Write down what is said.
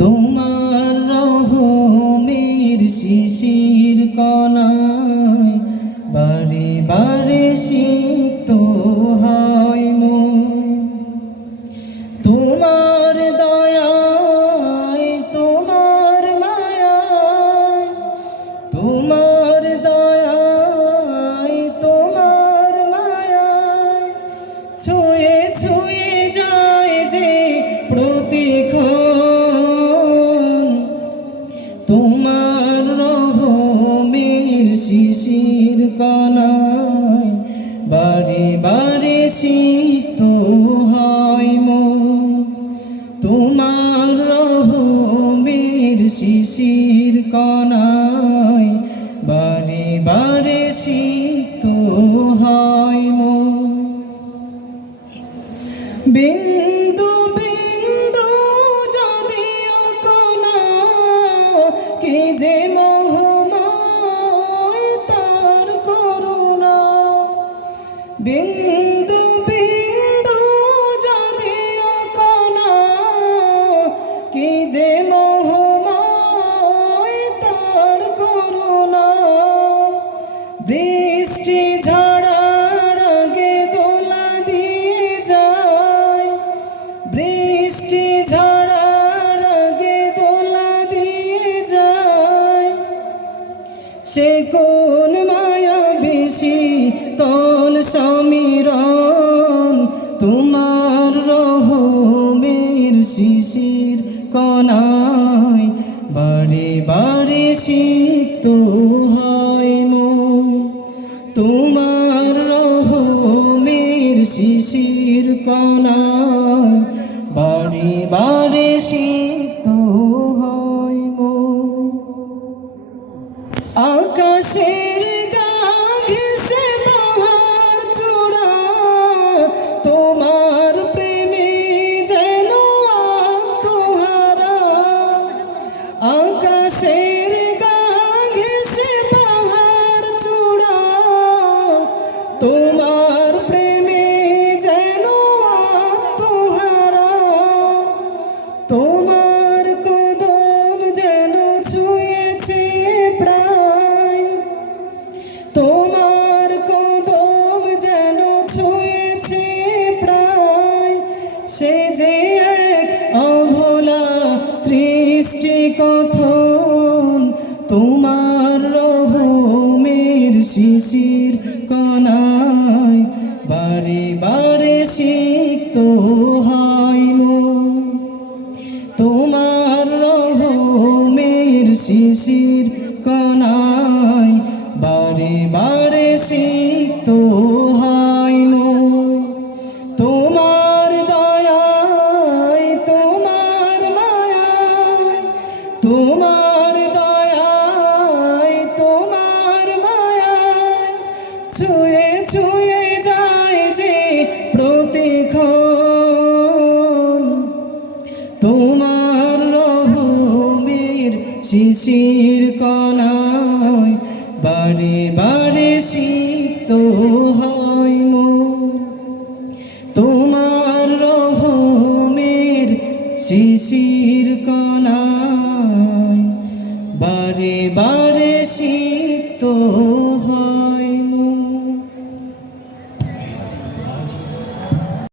তোমার রহমের শিশির কণায় বারে বারে সিক্ত হয় মন। তোমার দয়ায় তোমার মায়ায়, তোমার দয়ায় তোমার মায়ায় ছুঁয়ে ছুঁয়ে যায় যে প্রতিক্ষণ। তোমার রহমের শিশির কণায় বারে বারে সিক্ত হয় মন। তোমার রহমের শিশির কণায় বারে বারে সিক্ত হয় মন। বিন্দু বিন্দু যদিও কণা, কি যে মহময় তার করুণা। বিন্দু বিন্দু যদিও কণা, কি যে মহময় তার করুণা। বৃষ্টি ঝড়ার আগে দোলা দিয়ে যায়, বৃষ্টি ঝড়ার আগে দোলা দিয়ে যায়। সে কোন মায়া বেশি তল সমীরণ, তোমার রহমের শিশির কণায় বারে বারে সিক্ত হয় মন। তোমার রহমের শিশির কণায় বারে বারে সিক্ত হয় মন। আকাশের গা ঘেঁষে পাহাড় চূড়া, তোমার প্রেমে যেন আত্মহারা। আকাশের গা ঘেঁষে পাহাড় চূড়া, তোমার প্রেমে যেন আত্মহারা। তোমার কদম যেন ছুঁয়েছে প্রায়, তোমার কদম যেন ছুঁয়েছে প্রায়। সে যে এক অভোলা সৃষ্টি কথন, তোমার রহমের শিশির কণায় বারে বারে সিক্ত হয় মন। তোমার রহমের শিশির কণায় বারে বারে সিক্ত হয় মন। তোমার দয়ায় তোমার মায়ায়, তোমার দয়ায় তোমার মায়ায় ছুঁয়ে ছুঁয়ে যায় যে প্রতিক্ষণ। তোমার রহমের শিশির কণায় বারে বারে সিক্ত হয় মন। তোমার রহমের শিশির